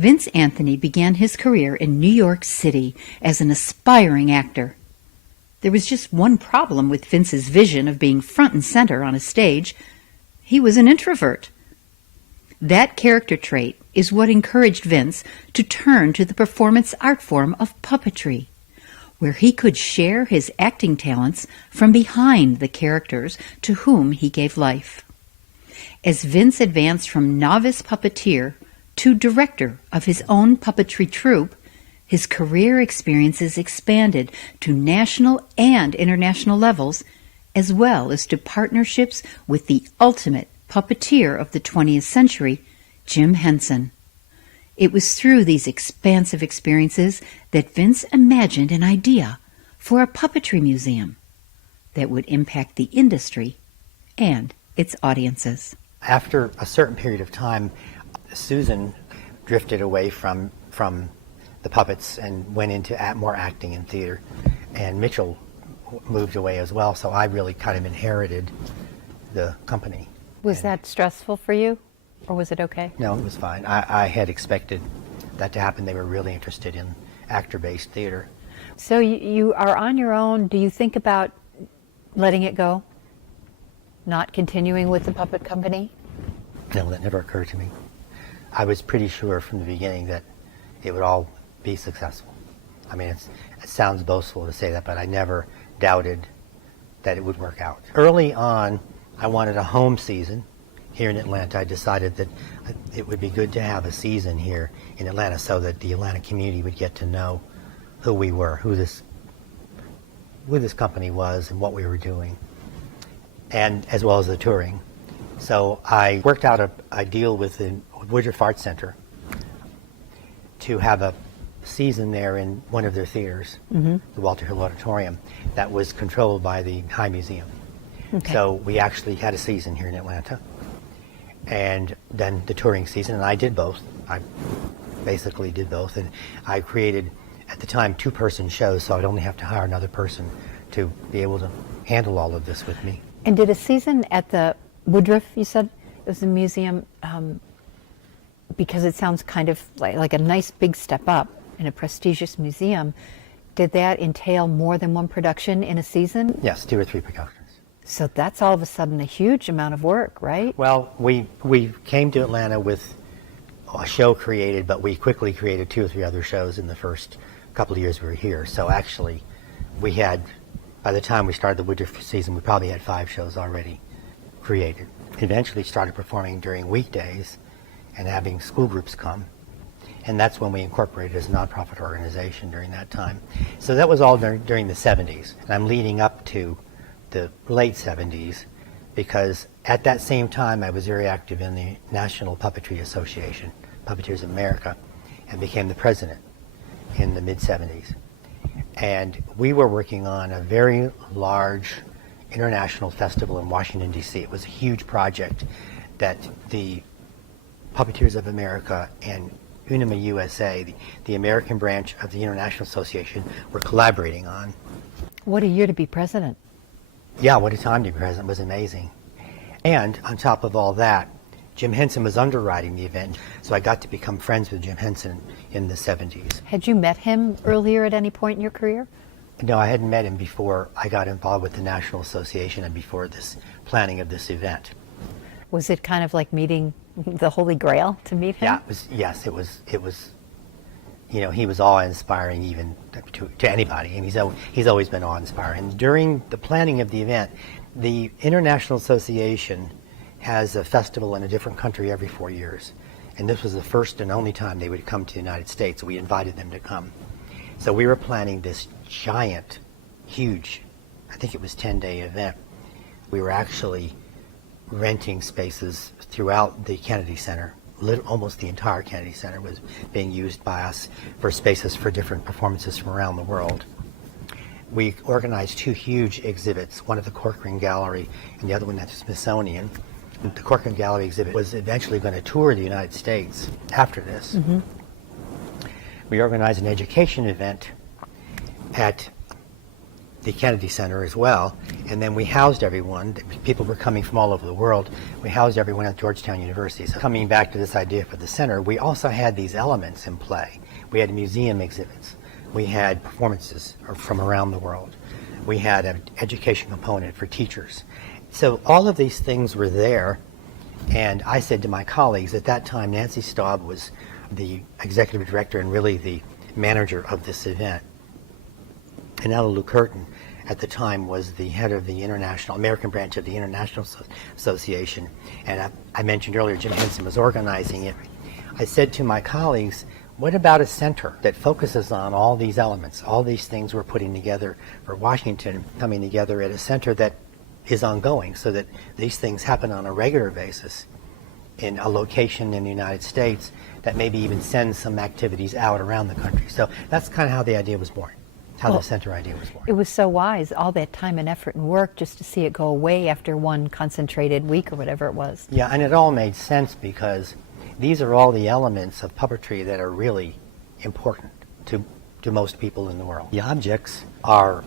Vince Anthony began his career in New York City as an aspiring actor. There was just one problem with Vince's vision of being front and center on a stage. He was an introvert. That character trait is what encouraged Vince to turn to the performance art form of puppetry, where he could share his acting talents from behind the characters to whom he gave life. As Vince advanced from novice puppeteer to director of his own puppetry troupe, his career experiences expanded to national and international levels, as well as to partnerships with the ultimate puppeteer of the 20th century, Jim Henson. It was through these expansive experiences that Vince imagined an idea for a puppetry museum that would impact the industry and its audiences. After a certain period of time, Susan drifted away from the puppets and went into more acting in theater, and Mitchell moved away as well, so I really kind of inherited the company. Was that stressful for you, or was it okay? No, it was fine. I had expected that to happen. They were really interested in actor-based theater. So you are on your own. Do you think about letting it go? Not continuing with the puppet company? No, that never occurred to me. I was pretty sure from the beginning that it would all be successful. I mean, it sounds boastful to say that, but I never doubted that it would work out. Early on, I wanted a home season here in Atlanta. I decided that it would be good to have a season here in Atlanta so that the Atlanta community would get to know who we were, who this company was and what we were doing, and as well as the touring. So I worked out a deal with the Woodruff Art Center to have a season there in one of their theaters, the Walter Hill Auditorium, that was controlled by the High Museum. Okay. So we actually had a season here in Atlanta, and then the touring season, and I did both. I basically did both, and I created, at the time, 2-person shows, so I'd only have to hire another person to be able to handle all of this with me. And did a season at the Woodruff, you said? It was a museum, because it sounds kind of like a nice big step up in a prestigious museum. Did that entail more than one production in a season? Yes, 2 or 3 productions. So that's all of a sudden a huge amount of work, right? Well, we came to Atlanta with a show created, but we quickly created 2 or 3 other shows in the first couple of years we were here. So actually, we had, by the time we started the Woodruff season, we probably had 5 shows already created. Eventually started performing during weekdays and having school groups come. And that's when we incorporated as a nonprofit organization during that time. So that was all during the 70s. And I'm leading up to the late 70s because at that same time I was very active in the National Puppetry Association, Puppeteers of America, and became the president in the mid-70s. And we were working on a very large international festival in Washington, D.C. It was a huge project that the Puppeteers of America and UNIMA USA, the American branch of the International Association, were collaborating on. What a year to be president. Yeah, what a time to be president. It was amazing. And on top of all that, Jim Henson was underwriting the event, so I got to become friends with Jim Henson in the 70s. Had you met him earlier at any point in your career? No, I hadn't met him before I got involved with the National Association and before this planning of this event. Was it kind of like meeting the Holy Grail to meet him? Yeah, it was, you know, he was awe-inspiring even to anybody, and he's always been awe-inspiring. And during the planning of the event, the International Association has a festival in a different country every 4 years. And this was the first and only time they would come to the United States. We invited them to come. So we were planning this giant, huge, I think it was 10-day event. We were actually renting spaces throughout the Kennedy Center. Almost the entire Kennedy Center was being used by us for spaces for different performances from around the world. We organized 2 huge exhibits, one at the Corcoran Gallery and the other one at the Smithsonian. The Corcoran Gallery exhibit was eventually going to tour the United States after this. Mm-hmm. We organized an education event at the Kennedy Center as well, and then we housed everyone. People were coming from all over the world. We housed everyone at Georgetown University. So coming back to this idea for the center, we also had these elements in play. We had museum exhibits. We had performances from around the world. We had an education component for teachers. So all of these things were there, and I said to my colleagues, at that time Nancy Staub was the executive director and really the manager of this event. And Ella Lou Curtin, at the time, was the head of the American branch of the International Association. And I mentioned earlier Jim Henson was organizing it. I said to my colleagues, what about a center that focuses on all these elements, all these things we're putting together for Washington, coming together at a center that is ongoing, so that these things happen on a regular basis in a location in the United States that maybe even sends some activities out around the country. So that's kind of how the idea was born, how the center idea was born. It was so wise, all that time and effort and work just to see it go away after one concentrated week or whatever it was. Yeah, and it all made sense because these are all the elements of puppetry that are really important to most people in the world. The objects are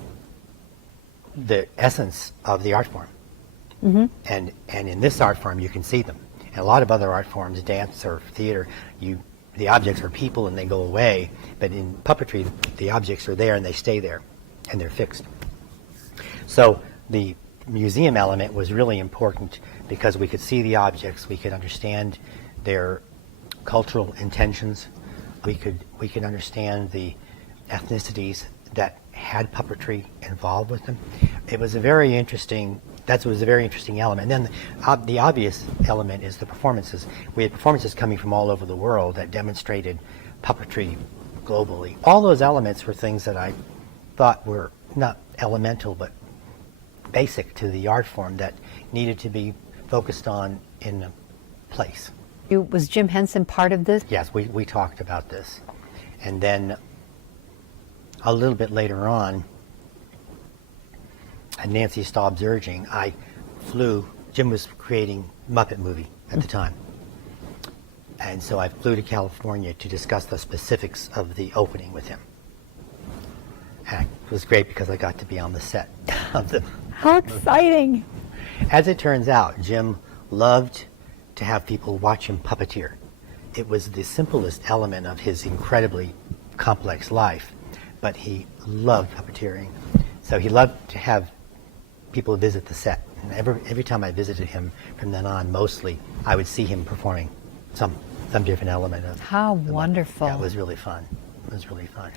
the essence of the art form. Mm-hmm. And in this art form, you can see them. And a lot of other art forms, dance or theater, the objects are people and they go away. But in puppetry, the objects are there and they stay there, and they're fixed. So the museum element was really important because we could see the objects, we could understand their cultural intentions, we could understand the ethnicities that had puppetry involved with them. It was a very interesting element. And then the obvious element is the performances. We had performances coming from all over the world that demonstrated puppetry globally. All those elements were things that I thought were not elemental but basic to the art form that needed to be focused on in a place. Was Jim Henson part of this? Yes, we talked about this. And then a little bit later on, at Nancy Staub's urging, I flew. Jim was creating Muppet movie at the time. And so I flew to California to discuss the specifics of the opening with him. And it was great because I got to be on the set of the How exciting! As it turns out, Jim loved to have people watch him puppeteer. It was the simplest element of his incredibly complex life, but he loved puppeteering. So he loved to have people visit the set. And every time I visited him from then on, mostly, I would see him performing some different element of How wonderful. Yeah, it was really fun. It was really fun.